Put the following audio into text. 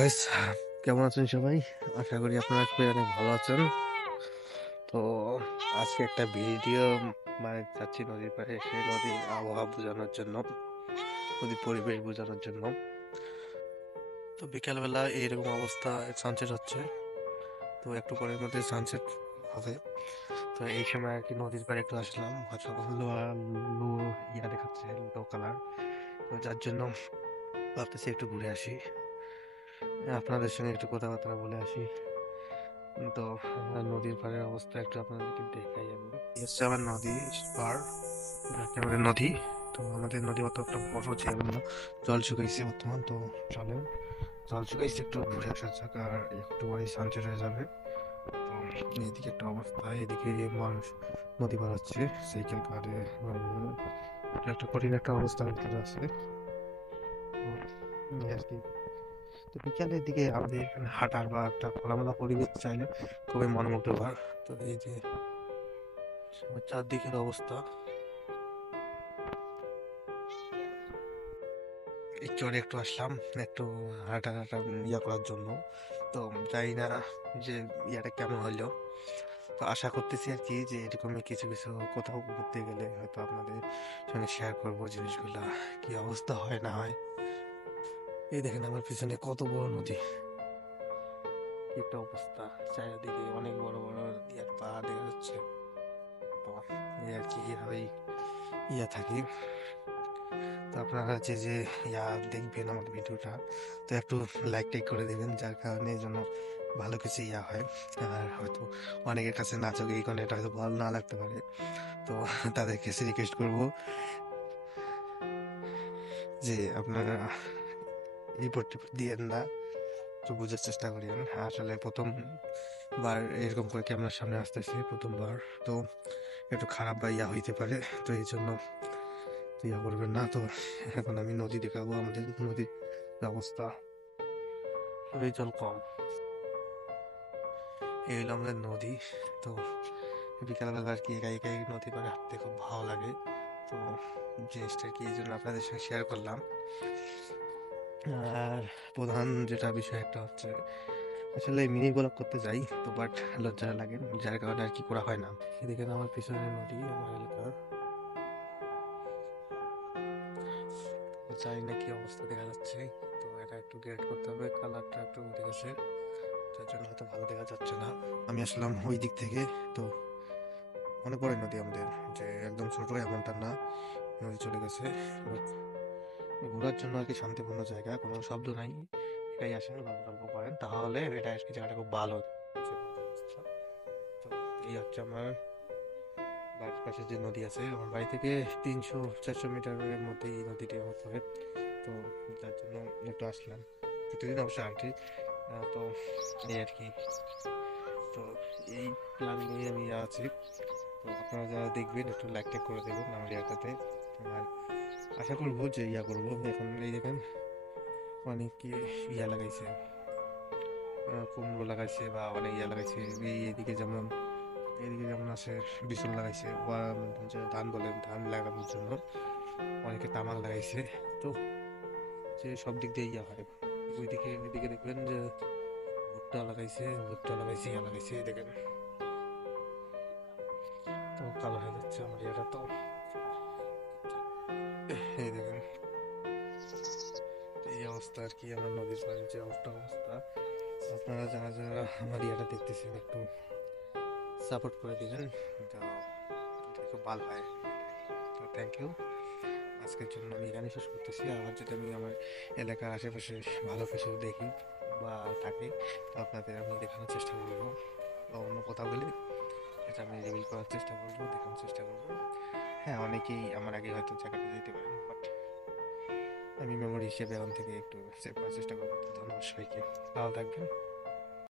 Guys, কেমন আছেন সবাই? আশা করি আপনারা সবাই অনেক ভালো আছেন। তো আজকে একটা ভিডিও যাচ্ছি নদীর পাড়ে, সেই নদীর আবহাওয়া বোঝানোর জন্য, নদীর পরিবেশ বোঝানোর জন্য। তো বিকালবেলা এইরকম অবস্থা, সানসেট হচ্ছে। তো একটু পরের মধ্যে সানসেট হবে। তো এই সময় আর কি নদীর পাড়ে একটু আসলাম, হয়তো ইয়া দেখাচ্ছে, লো কালার। তো যার জন্য ভাবতেছি একটু ঘুরে আসি, আপনাদের সঙ্গে একটু কথাবার্তা বলে আসি। তো নদীর পাড়ের অবস্থা একটু আপনাদেরকে দেখাই আমি। এই হচ্ছে আমার নদী পাড়, একেবারে নদী। তো আমাদের নদী অতটা বড় ছিল না, জল শুকাইছে বর্তমান। তো চলেন, জল শুকাইছে, একটু ঘুরে আসা যাক, আর একটু পরে সানসেট হয়ে যাবে। তো এদিকে একটা অবস্থা, এদিকে মানুষ নদী পার হচ্ছে সাইকেল কারে, এটা একটা কঠিন একটা অবস্থার ভিতরে আছে। তো এই আর কি। তো বিকালের দিকে আমাদের এখানে হাঁটার বা একটা খোলামেলা পরিবেশ চাইলে খুবই মনোমুগ্ধকর। তো এই যে আমার চারদিকের অবস্থা, একটু আর একটু আসলাম একটু হাঁটা হাঁটা ইয়া করার জন্য। তো জানি না যে ইয়াটা কেমন হইলো। তো আশা করতেছি আর কি যে এরকমই কিছু কিছু কোথাও ঘুরতে গেলে হয়তো আপনাদের সঙ্গে শেয়ার করবো জিনিসগুলা, কি অবস্থা হয় না হয়। এই দেখেন আমার পিছনে কত বড় নদী, কি একটা অবস্থা। চারিদিকে অনেক বড় বড় ইয়ার পাহাড় দেখা যাচ্ছে। তো এই আর কি, এভাবেই ইয়া থাকি। তো আপনারা যে ইয়া দেখবেন আমার ভিডিওটা, তো একটু লাইক টাইক করে দেবেন, যার কারণে যেন ভালো কিছু ইয়া হয়। আর হয়তো অনেকের কাছে নাচক এই কারণে এটা হয়তো ভালো না লাগতে পারে। তো তাদের কাছে রিকোয়েস্ট করব যে আপনারা রিপোর্ট টিপোর্ট দিয়েন না, একটু বোঝার চেষ্টা করেন। আসলে প্রথমবার এরকম করে ক্যামেরার সামনে আসতেছি, প্রথমবার। তো একটু খারাপ বা ইয়া হইতে পারে, তো এই জন্য ইয়া করবেন না। তো এখন আমি নদী দেখাবো, আমাদের নদীর অবস্থা, এই জল কম। এই হলো আমাদের নদী। তো বিকালবেলা আর কি একা একাই নদী পাড়ে হাঁটতে খুব ভালো লাগে। তো জিনিসটা কি এই জন্য আপনাদের সঙ্গে শেয়ার করলাম। আর প্রধান যেটা বিষয় একটা হচ্ছে, আসলে মিনি ব্লগ করতে যাই তো বাট লজ্জা লাগে, যার কারণে আর কি করা হয় না। এদিকে আমার পিছনে নদী, আমার এলাকার। জানি না কি অবস্থা দেখা যাচ্ছে। তো এটা একটু গ্রেড করতে হবে, কালারটা একটু উঠে গেছে, তার জন্য হয়তো ভালো দেখা যাচ্ছে না। আমি আসলাম ওই দিক থেকে। তো অনেক বড় নদী আমাদের, যে একদম ছোট এমনটা না, নদী চলে গেছে। But ঘোরার জন্য আর কি শান্তিপূর্ণ জায়গা, কোনো শব্দ নাই, একাই আসেন, গল্প টল্প করেন, তাহলে এটা আর কি জায়গাটা খুব ভালো যে মতো অবস্থা। তো এই হচ্ছে আমার বাড়ির পাশে যে নদী আছে, আমার বাড়ি থেকে 300-400 মিটারের মধ্যে এই নদীটি হতে হবে। তো যার জন্য একটু আসলাম, প্রতিদিন অবশ্যই হাঁটি। তো এই আর কি। তো এই প্ল্যান নিয়ে আমি আছি। তো আপনারা যারা দেখবেন একটু লাইক টাইক করে দেবেন আমার ইয়াটাতে। আর আশা করবো যে ইয়া করবো। এখন এই দেখেন অনেক ইয়া লাগাইছে, কুমড়ো লাগাইছে বা অনেক ইয়া লাগাইছে। এইদিকে যেমন, এইদিকে যেমন আছে বিচুন লাগাইছে, বা যে ধান বলেন, ধান লাগানোর জন্য অনেকে তামাক লাগাইছে। তো যে সব দিক দিয়ে ইয়া হয়। ওইদিকে দেখবেন যে ভুট্টা লাগাইছে, ইয়া লাগাইছে, এই দেখেন। তো কালো হয়ে যাচ্ছে আমার ইয়াটা। তো এই দেখেন, এই অবস্থা আর কি আমার নদীর পাড়ের যে অবস্থা। আপনারা যারা যারা আমার ইয়াটা দেখতেছেন একটু সাপোর্ট করে দিবেন, তো খুব ভালো হয়। তো থ্যাংক ইউ। আজকের জন্য আমি এখানে শেষ করতেছি। আবার যদি আমি আমার এলাকার আশেপাশে ভালো কিছু দেখি বা থাকে, তো আপনাদের আমি দেখানোর চেষ্টা করবো, বা অন্য কোথাও গেলে এটা আমি রিভিল করার চেষ্টা করবো, দেখানোর চেষ্টা করবো। হ্যাঁ, অনেকেই আমার আগে হয়তো জায়গাটা যেতে পারেন, বাট আমি মেমোরি হিসেবে এখন থেকে একটু সেভ করার চেষ্টা করবো। ধন্যবাদ সবাইকে, ভালো থাকবেন।